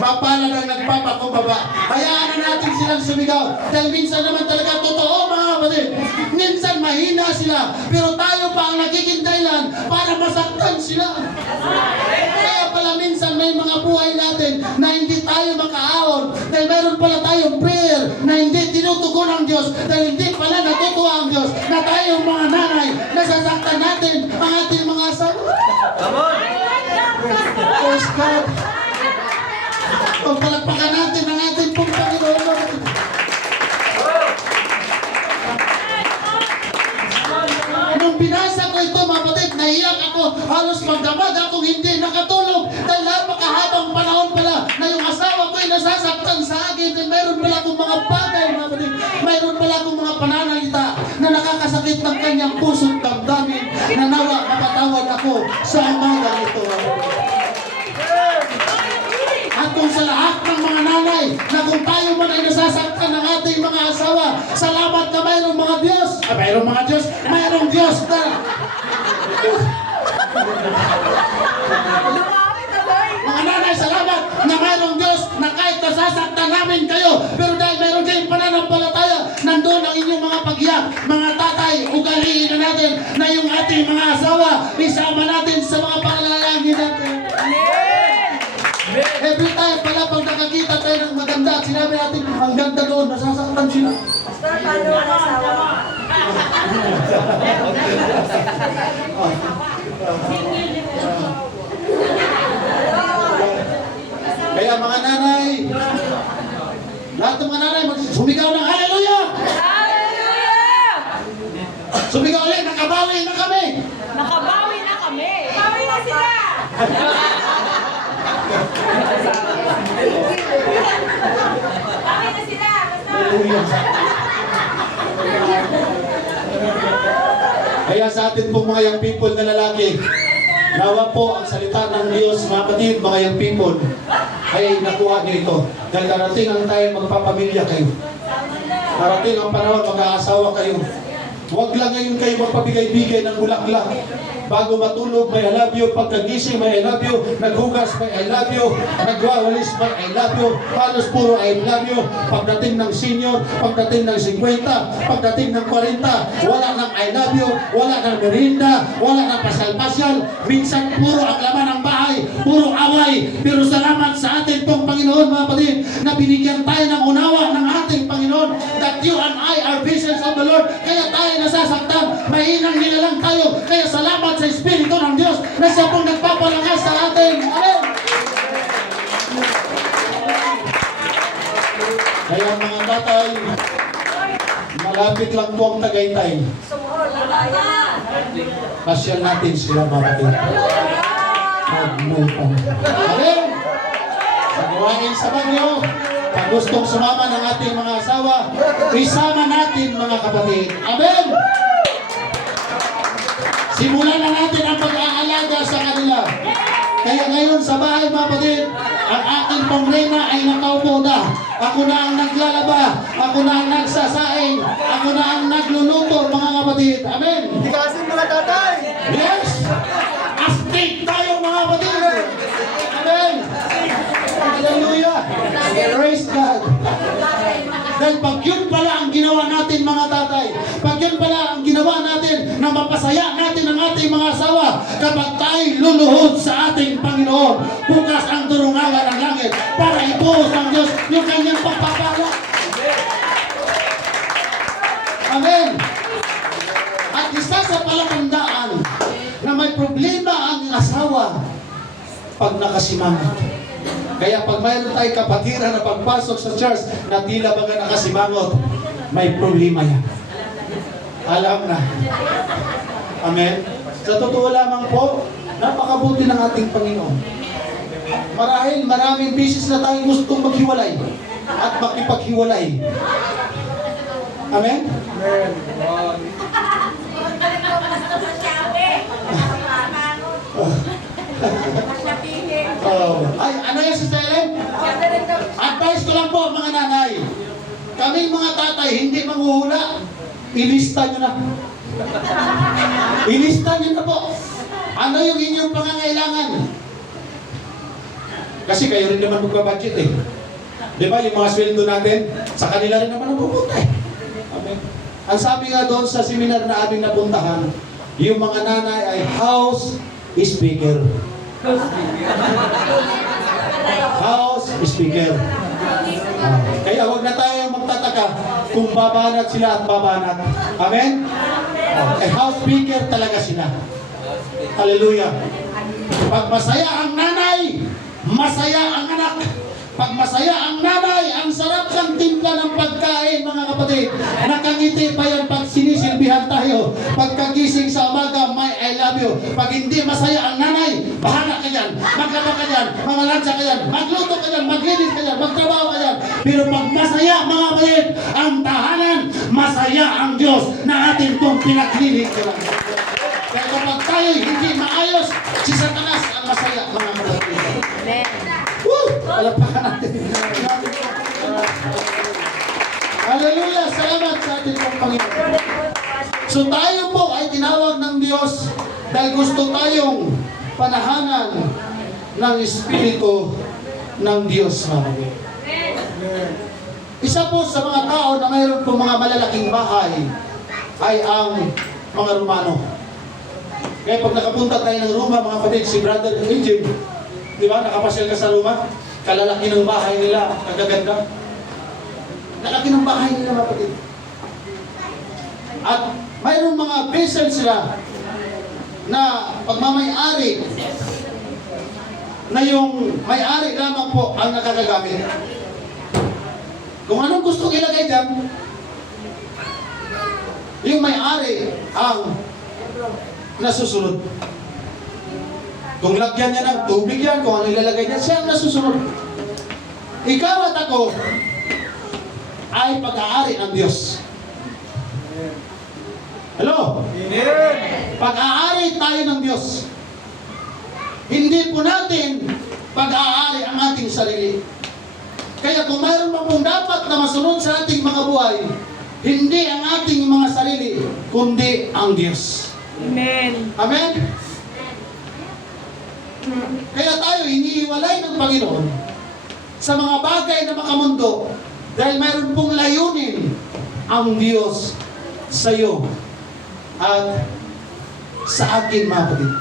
mapalad ang nagpapakumbaba. Hayaan na natin silang sumigaw. Dahil minsan naman talaga totoo mga kapatid. Minsan mahina sila, pero tayo pa ang nagiging dahilan para masaktan sila. Kaya pala minsan may mga buhay natin natin na hindi tayo makaahon dahil meron pala tayong prayer na hindi tinutugon ng Diyos dahil hindi pala natutuwa ang Diyos na tayong mga nanay nasasaktan natin ang ating mga asawa. Praise God. Pagpalagpakan natin ang ating pong Panginoon. Nung binasa ko ito, mga kapatid, naiyak ako. Halos magdamag akong hindi nakatulog dahil napakahabang panahon pala na yung asawa ko ay nasasaktan sa akin. Dahil mayroon pala akong mga bagay, mga kapatid. Mayroon pala akong mga pananalita na nakakasakit ng kanyang puso't damdamin na nawa mapatawad ako sa umaga ito. At kung sa lahat ng mga nanay na kung tayo man ay nasasaktan ng ating mga asawa, salamat na mayroong mga Diyos. Mayroong mga Diyos. Mayroong Diyos na. Mga nanay, salamat na mayroong Diyos na kahit nasasaktan namin kayo, pero dahil mayroong kayong pananampalataya, nandun ang inyong mga paghiyak. Mga tatay, ugaliin na natin na yung ating mga asawa, isama natin sa mga panalangin natin. Every time pala pag nakakita tayo ng maganda at sinabi natin, ang ganda doon, nasasaktan sila. Pastor, paano ang asawa? Kaya mga nanay, lahat ng mga nanay, sumigaw ng hallelujah! Hallelujah! Sumigaw ulit, nakabawi na kami! Nakabawi na kami. Bawi na sila! Bawi na sila! Pastor! Kaya sa atin pong mga young people na lalaki, nawa po ang salita ng Diyos, mga kapatid, mga young people, ay nakuha niyo ito. Dahil darating ang tayo magpapamilya kayo. Darating ang panahon, mag-aasawa kayo. Huwag lang ngayon kayo magpabigay-bigay ng bulaklak. Bago matulog, may I love you. Pagkagising, may I love you. Naghugas, may I love you. Nagwawalis, may I love you. Halos puro I love you. Pagdating ng senior, pagdating ng 50, pagdating ng 40, wala nang I love you, wala nang merinda, wala nang pasyal-pasyal. Minsan puro ang laman ng bahay, puro away. Pero salamat sa atin pong Panginoon, mga kapatid, na binigyan tayo ng unawa ng ating Panginoon that you and I are visions of the Lord. Kaya tayo nasasaktan, mahinang nilalang tayo. Kaya salamat sa Espiritu ng Diyos na siya pong nagpapalakas sa atin. Amen! Kaya mga tatay, malapit lang po ang Tagaytay. Sumuhol na tayo. Pasyal natin sila, mga kapatid. Amen! Sa gawain sa banyo, pag gustong sumama ng ating mga asawa, isama natin, mga kapatid. Amen! Simulan na natin ang pag-aalaga sa kanila. Kaya ngayon sa bahay, mga kapatid, ang aking pong reyna ay nakaupo na. Ako na ang naglalaba. Ako na ang nagsasaing. Ako na ang nagluluto, mga kapatid. Amen! Tikasin mga tatay! Yes! Astig tayo, mga kapatid! Amen! Hallelujah! Praise God! Dahil pag yun pala ang ginawa natin, mga tatay, pag yun pala ang ginawa natin na mapasaya natin ang ating mga asawa, kapag tayo luluhod sa ating Panginoon, bukas ang durungawan ng langit para ibuhos ng Diyos yung kanyang pagpapala. Amen! At isa sa palatandaan na may problema ang asawa pag nakasimangot. Kaya pag mayroon tayong kapatiran na pagpasok sa church na tila baga nakasimangot, may problema yan. Alam na. Amen? Sa totoo lamang po, napakabuti ng ating Panginoon. Marahil maraming beses na tayong gustong maghiwalay at makipaghiwalay. Amen? Amen. Wow. Pastor sa Shabe. Masyapingin. Ay, ano yung si Ellen? Shabe rin daw. Advice ko lang po, mga nanay. Kaming mga tatay, hindi manghuhula. Ilista nyo na. Ilista nyo na po. Ano yung inyong pangangailangan? Kasi kayo rin naman magbabudget eh. Di ba, yung mga sweldo natin, sa kanila rin naman napupunta eh. Amen. Ang sabi nga doon sa seminar na aming napuntahan, yung mga nanay ay house speaker. house speaker. Kaya huwag na tayong magtataka kung babanat sila at babanat. Amen? House speaker talaga sila. Hallelujah. Pag masaya ang nanay, masaya ang anak. Pag masaya ang nanay, ang sarap ng timpla ng pagkain, mga kapatid. Nakangiti pa yan pag sinisilbihan tayo. Pagkagising sa umaga, may I love you. Pag hindi masaya ang nanay, bahala ka yan. Maglaba ka yan, mamalansa ka yan, magluto ka yan, maglinis ka yan, magtrabaho ka yan. Pero pag masaya, mga kapatid, ang tahanan, masaya ang Diyos na atin pong pinaglilingkuran. Kaya kapag tayo hindi maayos, si Satanas ang masaya, mga kapatid. Amen. Woo! Palapakan natin. Hallelujah! Salamat sa ating pong Panginoon. So tayo po ay tinawag ng Diyos dahil gusto tayong panahanan ng Espiritu ng Diyos. Isa po sa mga tao na mayroon pong mga malalaking bahay ay ang mga Romano. Kaya pag nakapunta tayo ng Roma, mga kapatid, si Brother Eugene, di ba, nakapasyal ka sa Roma, kalalaki ng bahay nila, kagaganda. Lalaki ng bahay nila, mga kapatid. At mayroong mga vessel sila na pagmamay-ari, na yung may-ari lamang po ang nakakagamit. Kung anong gusto ilagay dyan, yung may-ari ang nasusunod. Kung lagyan niya ng tubig yan, kung ano ilalagay niya, siya ang nasusunod. Ikaw at ako ay pag-aari ng Diyos. Hello? Pag-aari tayo ng Diyos. Hindi po natin pag-aari ang ating sarili. Kaya kung mayroon pa pong dapat na masunod sa ating mga buhay, hindi ang ating mga sarili, kundi ang Diyos. Amen. Amen? Kaya tayo hinihiwalay ng Panginoon sa mga bagay na makamundo dahil mayroon pong layunin ang Diyos sa iyo at sa akin, mga kapatid.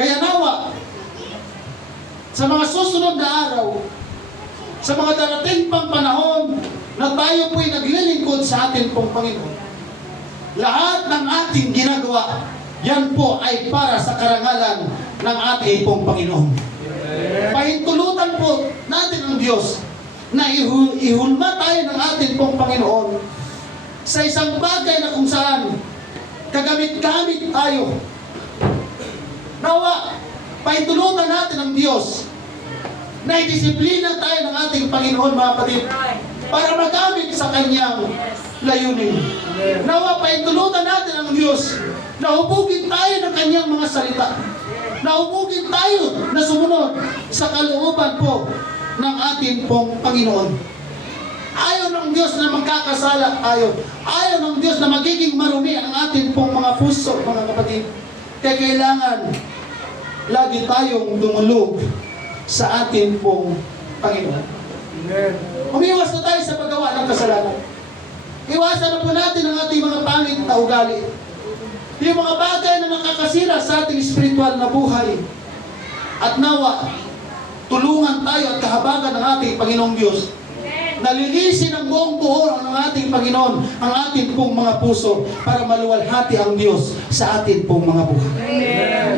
Kaya nawa, sa mga susunod na araw, sa mga darating pang panahon na tayo po'y naglilingkod sa atin pong Panginoon, lahat ng ating ginagawa, yan po ay para sa karangalan ng ating pong Panginoon. Pahintulutan po natin ang Diyos na ihulma tayo ng ating pong Panginoon sa isang bagay na kung saan kagamit-gamit tayo. Nawa, pahintulutan natin ang Diyos na idisiplina tayo ng ating Panginoon, mga kapatid, para magamit sa kanyang layunin. Nawa, pahintulutan natin ang Diyos na hubugin tayo ng kanyang mga salita. Na hubugin tayo na sumunod sa kalooban po ng ating pong Panginoon. Ayaw ng Diyos na magkakasala tayo. Ayaw ng Diyos na magiging marumi ang ating pong mga puso, mga kapatid. Kaya kailangan lagi tayong dumulog sa ating pong Panginoon. Umiwas na tayo sa paggawa ng kasalanan. Iwasan na po natin ang ating mga pangit na ugali. Yung mga bagay na nakakasira sa ating spiritual na buhay. At nawa, tulungan tayo at kahabagan ng ating Panginoong Diyos. Nalilisin ang buong buo ng ating Panginoon, ang ating pong mga puso para maluwalhati ang Diyos sa ating pong mga buhay. Amen.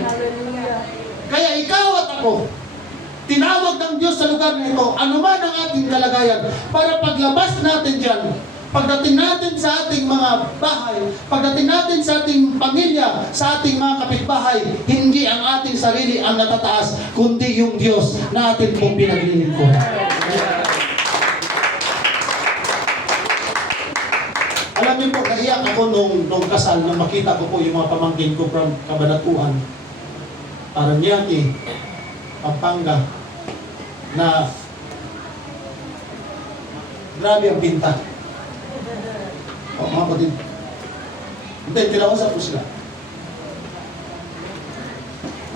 Kaya ikaw at ako, tinawag ng Diyos sa lugar na ito, anuman ang ating kalagayan, para paglabas natin dyan, pagdating natin sa ating mga bahay, pagdating natin sa ating pamilya, sa ating mga kapitbahay, hindi ang ating sarili ang natataas, kundi yung Diyos na atin pong pinaglilingkod. Alam niyo po, naiyak ako nung kasal, nung makita ko po yung mga pamangkin ko from Cabanatuan, Paranaque, Pampanga, na grabe ang pinta. O, mga kapatid. Hindi, tinausap ko sila.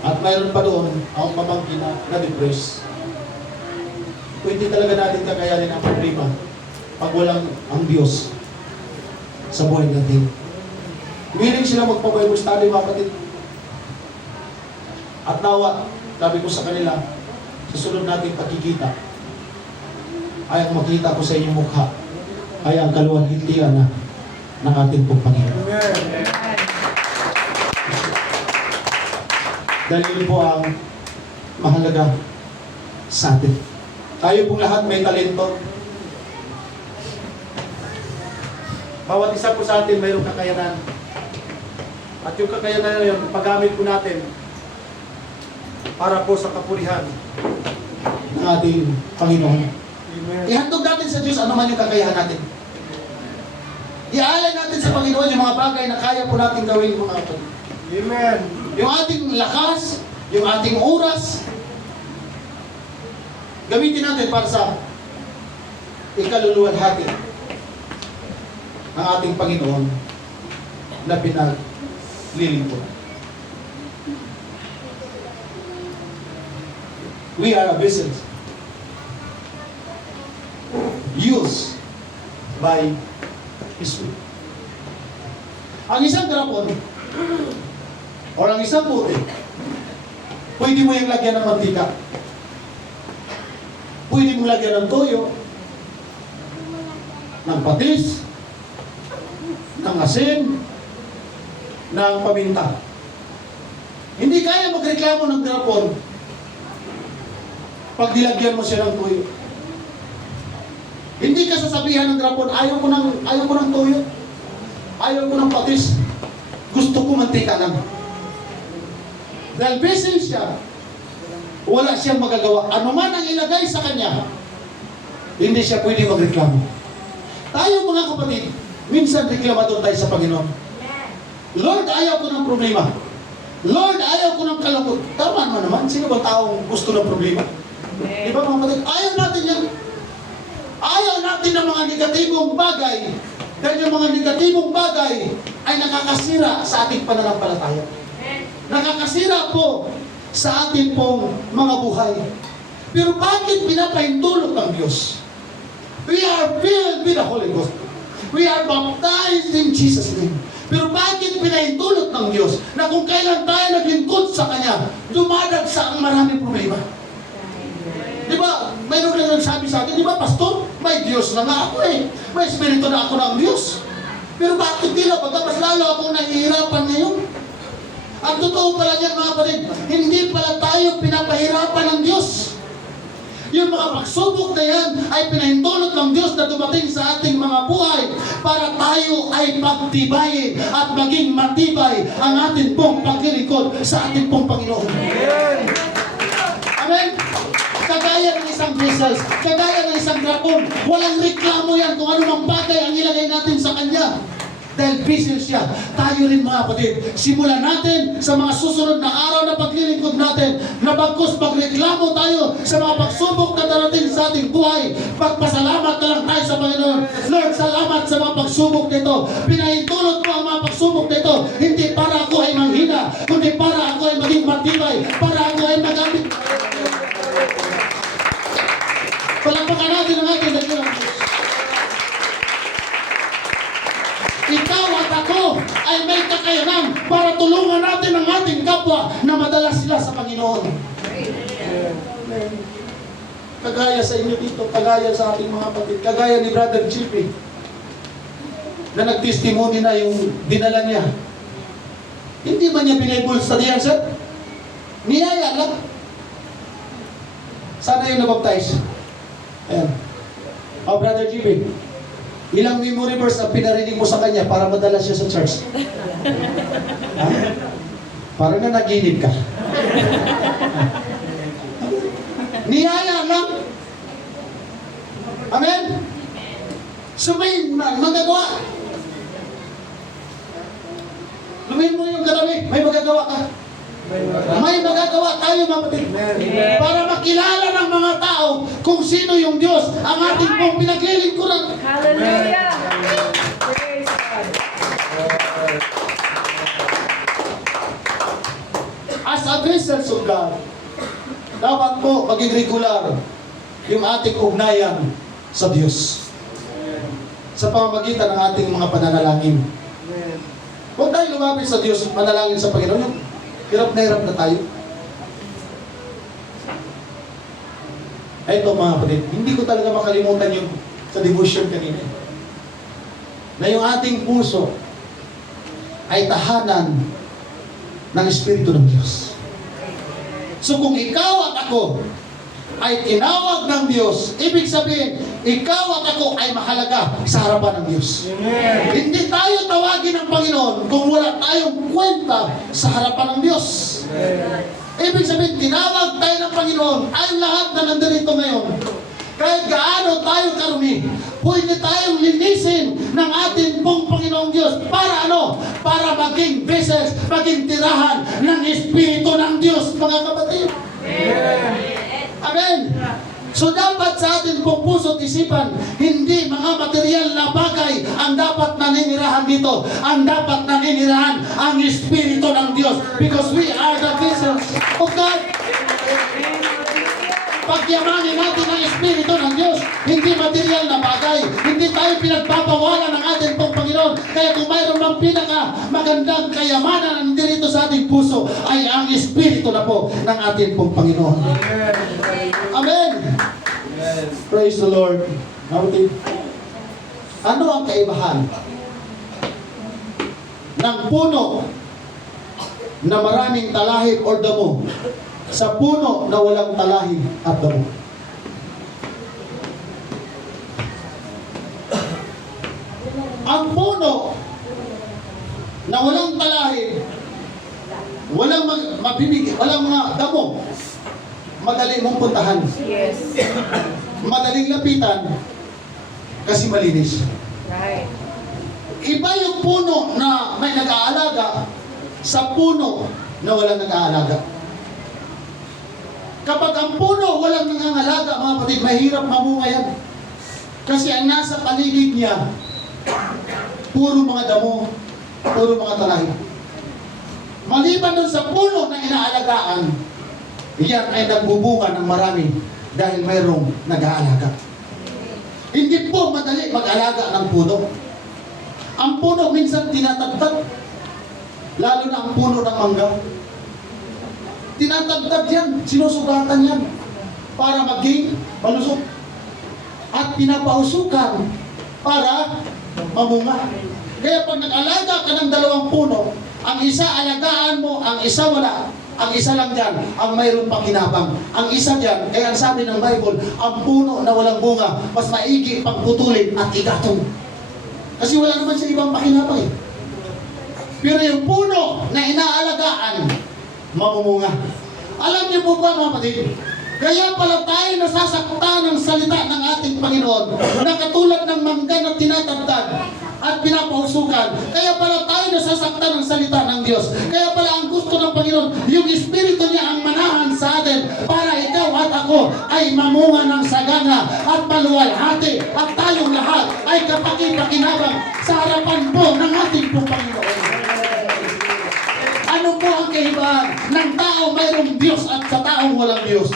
At mayroon pa doon, ang pamangkin na depressed. Kung hindi talaga natin kakayanin ang problema, pag walang ang Diyos sa buhay natin. Willing sila magpa-Bible study, mga kapatid. At nawa, sabi ko sa kanila, susunod nating pagkikita ay ang makita ko sa inyong mukha ay ang kaluwalhatian na ng ating pong Panginoon. Dahil yun po ang mahalaga sa atin. Tayo pong lahat may talento. Bawat isa po sa atin mayroong kakayanan. At yung kakayanan na yun, paggamit po natin para po sa kapurihan ng ating Panginoon. Ihandog natin sa Diyos ano man yung kakayahan natin. Iaalay natin sa Panginoon yung mga bagay na kaya po natin gawin, mga kapatid. Amen. Yung ating lakas, yung ating oras, gamitin natin para sa ikaluluwalhati ng ating Panginoon na pinaglilingkod. We are a vessel used by His will. Ang isang drapon o ang isang puti, pwede mo yung lagyan ng mantika. Pwede mo lagyan ng toyo, ng patis, ng asin, ng paminta. Hindi kaya magreklamo ng drapon pag nilagyan mo siya ng toyo. Hindi ka sasabihan ng drapon, ayaw ko ng toyo, ayaw ko ng patis, gusto ko mantika lang. Dahil vessel siya, wala siyang magagawa. Ano man ang ilagay sa kanya, hindi siya pwede magreklamo. Tayo mga kapatid, minsan reklamador tayo sa Panginoon. Lord, ayaw ko ng problema. Lord, ayaw ko ng kalungkot. Tama naman, sino ba taong gusto ng problema? Di ba mga kapatid? Ayaw natin yan. Ayaw natin ng mga negatibong bagay. Dahil yung mga negatibong bagay ay nakakasira sa ating pananampalataya. Nakakasira po sa ating pong mga buhay. Pero bakit pinapahintulot ng Diyos? We are filled with the Holy Ghost. We are baptized in Jesus' name. Pero bakit pinahintulot ng Diyos na kung kailan tayo naglingkod sa Kanya, dumadagsa ang maraming problema? Di ba, mayroon lang nagsabi sa akin, di ba, Pastor, may Diyos na nga ako eh. May Espiritu na ako ng Diyos. Pero bakit tila, pagka mas lalo akong nahihirapan ngayon? Ang totoo pala niyan mga kapatid, hindi pala tayo pinapahirapan ng Diyos. Yung mga pagsubok na yan ay pinahintulot ng Diyos na dumating sa ating mga buhay para tayo ay pagtibayin at maging matibay ang ating pong paglilingkod sa ating pong Panginoon. Amen? Kagaya ng isang vessels, kagaya ng isang drapon, walang reklamo yan kung anumang bagay ang ilagay natin sa Kanya. Dahil vessel siya, tayo rin mga kapatid, simulan natin sa mga susunod na araw na paglilingkod natin, na bagkus magreklamo tayo sa mga pagsubok na darating sa ating buhay, magpasalamat na lang tayo sa Panginoon. Lord, salamat sa mga pagsubok nito. Pinahintulot mo ang mga pagsubok nito, hindi para ako ay manghina, kundi para ako ay maging matibay, para ako ay magamit. Palakpakan natin ang ating dakilang Diyos. Ikaw at ako ay may kakayanan para tulungan natin ang ating kapwa na madala sila sa Panginoon. Kagaya sa inyo dito, kagaya sa ating mga kapatid, kagaya ni Brother Chippy, na nag-testimony na yung dinala niya. Hindi ba niya binibulsa diyan, sir? Niyaya lang. Sana yung nabaptize. Ayan. Oh, Brother Chippy, ilang memory verse ang pinarinig mo sa kanya para madala siya sa church? Ha? Parang na naginip ka. Niyaya lang. Amen? So may magagawa. Lumin mo yung gabi, may magagawa ka. May magagawa tayo mga kapatid. Para makilala ng mga tao kung sino yung Diyos ang ating pong pinaglilingkuran. Hallelujah! Praise God! As a vessels of God, dapat po maging regular yung ating ugnayan sa Diyos sa pamamagitan ng ating mga pananalangin. Huwag tayo lumapit sa Diyos, manalangin sa Panginoon. Hirap na tayo. Ito mga kapatid, hindi ko talaga makalimutan yung sa devotion kanina. Na yung ating puso ay tahanan ng Espiritu ng Diyos. So kung ikaw at ako ay tinawag ng Diyos, ibig sabihin, ikaw at ako ay mahalaga sa harapan ng Diyos. Hindi tayo tawagin ng Panginoon kung wala tayong kwenta sa harapan ng Diyos. Ibig sabihin, tinawag tayo ng Panginoon ay lahat na nandito ngayon. Kahit gaano tayo karumi, pwede tayong linisin ng ating pong Panginoong Diyos. Para ano? Para maging vessels, maging tirahan ng Espiritu ng Diyos, mga kapatid. Amen. So dapat sa ating pong puso at isipan, hindi mga material na bagay ang dapat naninirahan dito. Ang dapat naninirahan ang Espiritu ng Diyos. Because we are the vessels of God. Pagyamanin natin ang Espiritu ng Diyos, hindi material na bagay. Hindi tayo pinagpapawalan ng ating pong Panginoon. Kaya kung mayroon ng pinaka magandang kayamanan na nandito sa ating puso, ay ang Espiritu na po ng ating pong Panginoon. Amen. Praise the Lord. Ano ang kaibahan ng puno na maraming talahib o damo sa puno na walang talahib at damo? Ang puno na walang talahib, walang walang mga damo, madali mong puntahan. Yes. Madaling lapitan kasi malinis. Right. Iba yung puno na may nag-aalaga sa puno na walang nag-aalaga. Kapag ang puno walang nangangalaga, mga kapatid, mahirap mamunga yan. Kasi ang nasa paligid niya, puro mga damo, puro mga talahib. Maliban dun sa puno na inaalagaan, yan ay nagbubunga ng marami dahil mayroong nag-aalaga. Hindi po madali mag-alaga ng puno. Ang puno minsan tinatagtag, lalo na ang puno ng mangga. Tinatagtag yan, sinusugatan yan para maging malusog. At pinapausukan para mamunga. Kaya pag nag-alaga ka ng dalawang puno, ang isa alagaan mo, ang isa wala. Ang isa lang dyan, ang mayroon pakinabang. Ang isa dyan, kaya ang sabi ng Bible, ang puno na walang bunga, mas maigi pang putulin at igatong. Kasi wala naman sa ibang pakinabang eh. Pero yung puno na inaalagaan, mamumunga. Alam niyo po ba mga kapatid, kaya pala tayo nasasaktan ng salita ng ating Panginoon na katulad ng mangga na tinatagtad at pinapausukan. Kaya pala tayo nasasaktan ng salita ng Diyos. Kaya pala ang gusto ng Panginoon, yung Espiritu niya ang manahan sa atin para ikaw at ako ay mamunga ng sagana at maluwalhati at tayong lahat ay kapaki-pakinabang sa harapan po ng ating pong Panginoon. Ano po ang kaibahan ng tao mayroong Diyos at sa taong walang Diyos?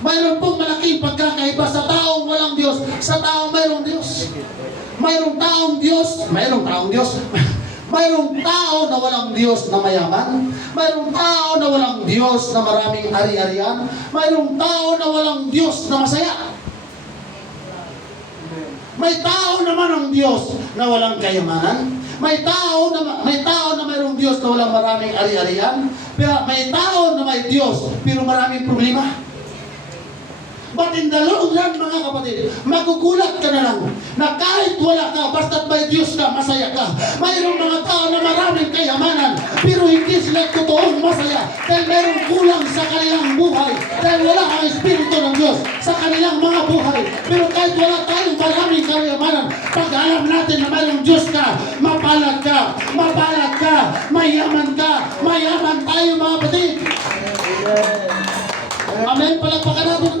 Mayroon pong malaking pagkakaiba sa taong walang Diyos, sa taong mayroong Diyos. Mayroong taong Diyos, mayroong taong Diyos. Mayroong tao na walang Diyos na mayaman. Mayroong tao na walang Diyos na maraming ari-arian. Mayroong tao na walang Diyos na masaya. May tao naman ang Diyos na walang kayamanan. May tao na mayroong Diyos na walang maraming ari-arian. Pero may tao na may Diyos pero maraming problema. But in the long run, mga kapatid, magugulat ka na lang na kahit wala ka, basta't may Diyos ka, masaya ka. Mayroong mga tao na maraming kayamanan, pero hindi sila totoong masaya dahil mayroong kulang sa kanilang buhay, dahil wala ang Espiritu ng Diyos sa kanilang mga buhay. Pero kahit wala tayong maraming kayamanan, pag alam natin na mayroong Diyos ka, mapalad ka, mayaman tayo mga kapatid. Amen, palagpakan natin.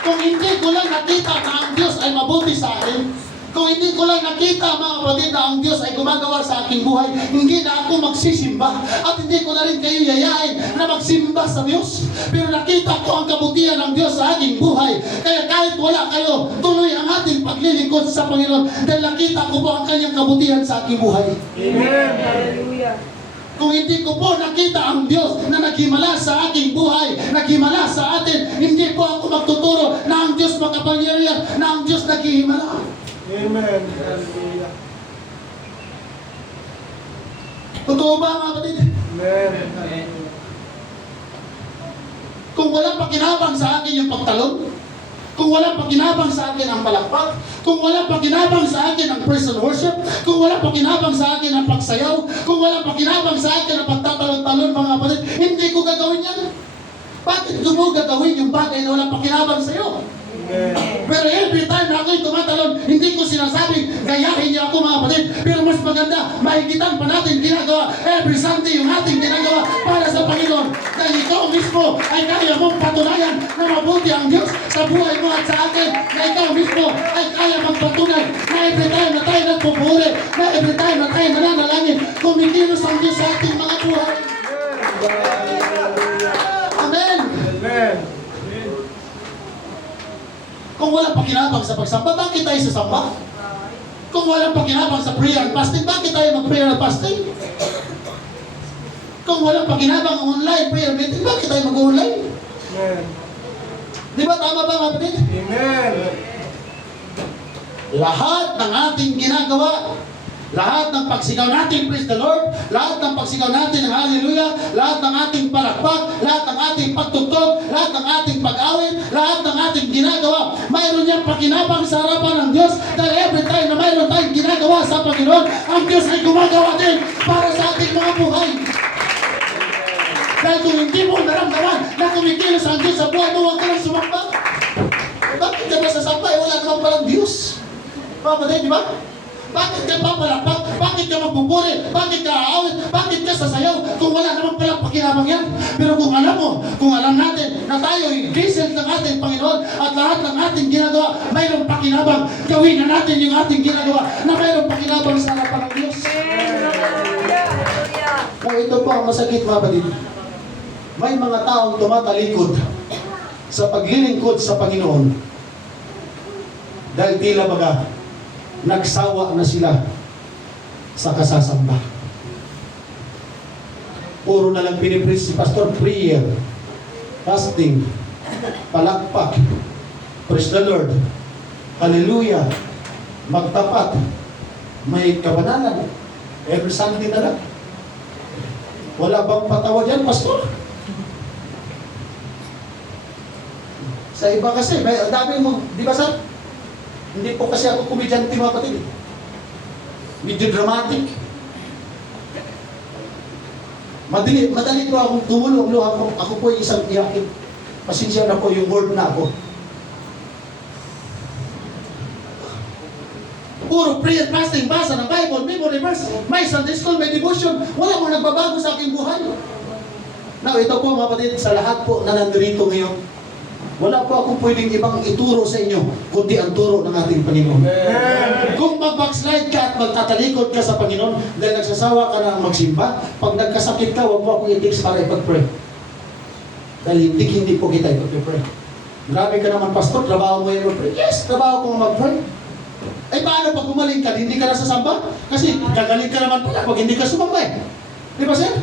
Kung hindi ko lang nakita na ang Diyos ay mabuti sa akin, kung hindi ko lang nakita mga kapatid na ang Diyos ay gumagawa sa aking buhay, hindi na ako magsisimba at hindi ko na rin kayo yayain na magsimba sa Diyos. Pero nakita ko ang kabutihan ng Diyos sa aking buhay. Kaya kahit wala kayo, tuloy ang ating paglilingkod sa Panginoon dahil nakita ko po ang kanyang kabutihan sa aking buhay. Amen. Hallelujah. Kung hindi ko po nakita ang Diyos na naghimala sa aking buhay, naghimala sa atin, hindi po ako magtuturo na ang Diyos makapangyarihan, na ang Diyos naghihimala. Amen. Hallelujah. Totoo ba mga kapatid? Amen. Kung walang pakinabang sa akin yung pagtalon, kung walang pakinabang sa akin ang palakpak, kung walang pakinabang sa akin ang praise and worship, kung walang pakinabang sa akin ang pagsayaw, kung walang pakinabang sa akin ang pagtatalon-talon mga kapatid, hindi ko gagawin yan. Bakit ko mo gagawin yung bagay na walang pakinabang sa iyo? Amen. Pero every time na ako'y tumatalon, hindi ko sinasabing gayahin niyo ako mga kapatid. Pero mas maganda, mahigitan pa natin ginagawa every Sunday yung ating ginagawa para sa Panginoon. Dahil ikaw mismo ay kaya mong patunayan na mabuti ang Diyos sa buhay mo at sa akin. Na ikaw mismo ay kaya magpatunay na every time na tayo nagpupuri, na every time na tayo nananalangin, kumikilos ang Diyos sa ating mga buhay. Amen! Amen. Kung walang pakinabang sa pagsamba, bakit tayo sasamba? Kung walang pakinabang sa prayer and fasting, bakit tayo mag-prayer and fasting? Kung walang pakinabang ang online prayer meeting, bakit tayo mag-online? Amen. Di ba tama ba mga kapatid? Amen. Lahat ng ating ginagawa, lahat ng pagsigaw natin, praise the Lord, lahat ng pagsigaw natin ng hallelujah, lahat ng ating palakpak, lahat ng ating pagtugtog, lahat ng ating pag-awit, lahat ng ating ginagawa, mayroon niyang pakinabang sa harapan ng Diyos dahil every time na mayroon tayong ginagawa sa Panginoon, ang Diyos ay gumagawa din para sa ating mga buhay. Dahil kung hindi mo naramdaman na kumikilos ang Diyos sa buhay mo, huwag ka lang sumamba. Bakit ka ba sasamba? Wala naman palang Diyos. Mga kapatid, di ba? Bakit ka papalakpak? Bakit ka magbuburi? Bakit ka aawit? Bakit ka sasayaw? Kung wala namang palang pakinabang yan. Pero kung alam mo, kung alam natin na tayo ay vessel ng ating Panginoon at lahat ng ating ginagawa, mayroong pakinabang, gawin na natin yung ating ginagawa na mayroong pakinabang sa harapan ng Diyos. Kung ito po ang masakit mga kapatid, may mga taong tumatalikod sa paglilingkod sa Panginoon dahil tila baga nagsawa na sila sa kasasamba. Puro na lang pinipreach si Pastor, prayer, fasting, palakpak, praise the Lord, hallelujah, magtapat, may kabanalan, every Sunday na lang. Wala bang patawad yan, Pastor? Sa iba kasi, may dami mo, di ba sir? Hindi po kasi ako komedyante mga kapatid. Medyo dramatic. Madali po akong tumulong. Ako po ay isang iyakin. Pasensya na po yung word na ako. Puro prayer, fasting, basa ng Bible, memory verse, may Sunday school, may devotion. Wala mo nagbabago sa aking buhay. Now, ito po mga kapatid, sa lahat po na nandito ngayon, wala po akong pwedeng ibang ituro sa inyo, kundi ang turo ng ating Panginoon. Amen. Kung mag-backslide ka at magtatalikod ka sa Panginoon dahil nagsasawa ka na magsimba, pag nagkasakit ka, huwag mo akong i-text para ipag-pray. Dahil hindi po kita ipag-pray. Grabe ka naman, Pastor, trabaho mo yung mag-pray. Yes, trabaho ko mag-pray. Ay paano pag gumaling ka, hindi ka nasasamba? Kasi gagaling ka naman pala pag hindi ka sumamba eh. Di ba sir?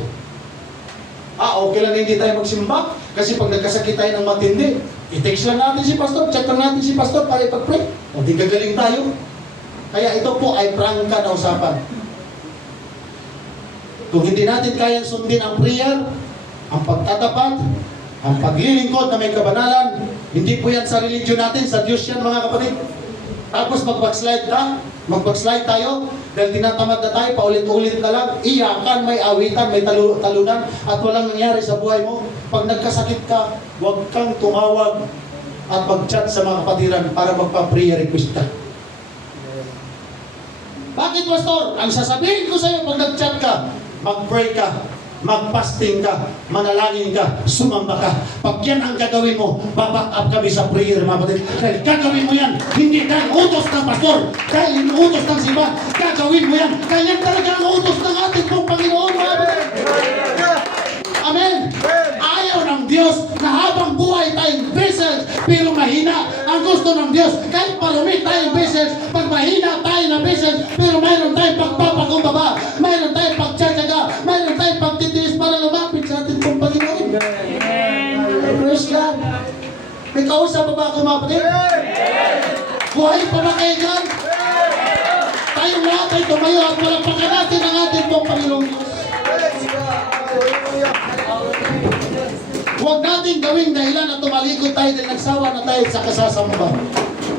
Okay lang hindi tayo magsimba. Kasi pag nagkasakit tayo ng matindi, i-text lang natin si Pastor, check lang natin si Pastor para ipag-pray. O di gagaling tayo. Kaya ito po ay prangka na usapan. Kung hindi natin kayang sundin ang prayer, ang pagtatapat, ang paglilingkod na may kabanalan, hindi po yan sa religion natin, sa Diyos yan mga kapatid. Tapos mag-backslide tayo, dahil tinatamad na tayo, paulit-ulit na lang, iyakan, may awitan, may talunan, at walang nangyari sa buhay mo. Pag nagkasakit ka, huwag kang tumawag at mag-chat sa mga kapatiran para magpa-prayer request ka. Bakit, Pastor? Ang sasabihin ko sa iyo, pag nag-chat ka, mag-pray ka, mag-fasting ka, manalangin ka, sumamba ka. Pag yan ang gagawin mo, baback up kami sa prayer, mga kapatid. Dahil gagawin mo yan, hindi dahil utos ng pastor, dahil utos ng simbahan, gagawin mo yan. Dahil yan talaga ang utos ng ating pong Panginoon, mga kapatid. Amen. Ayaw ng Diyos na habang buhay tayong vessels, pero mahina. Ang gusto ng Diyos, kahit marumi tayong vessels, pag mahina tayo na vessels, pero mayroon tayong pagpapakumbaba, mayroon tayong pagtsatsaga, mayroon tayong ka na lumapit sa ating pong Panginoon. Praise God. May kausap pa ba ako, mga kapatid? Buhay pa ba kayo dyan? Tayong lahat ay tumayo at palakpakan natin ang ating pong Panginoon Diyos. Huwag natin gawing dahilan at tumalikod tayo dahil nagsawa na tayo sa kasasamba.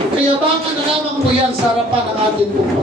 Kaya baka na lamang po yan sa harapan ng ating pong Panginoon.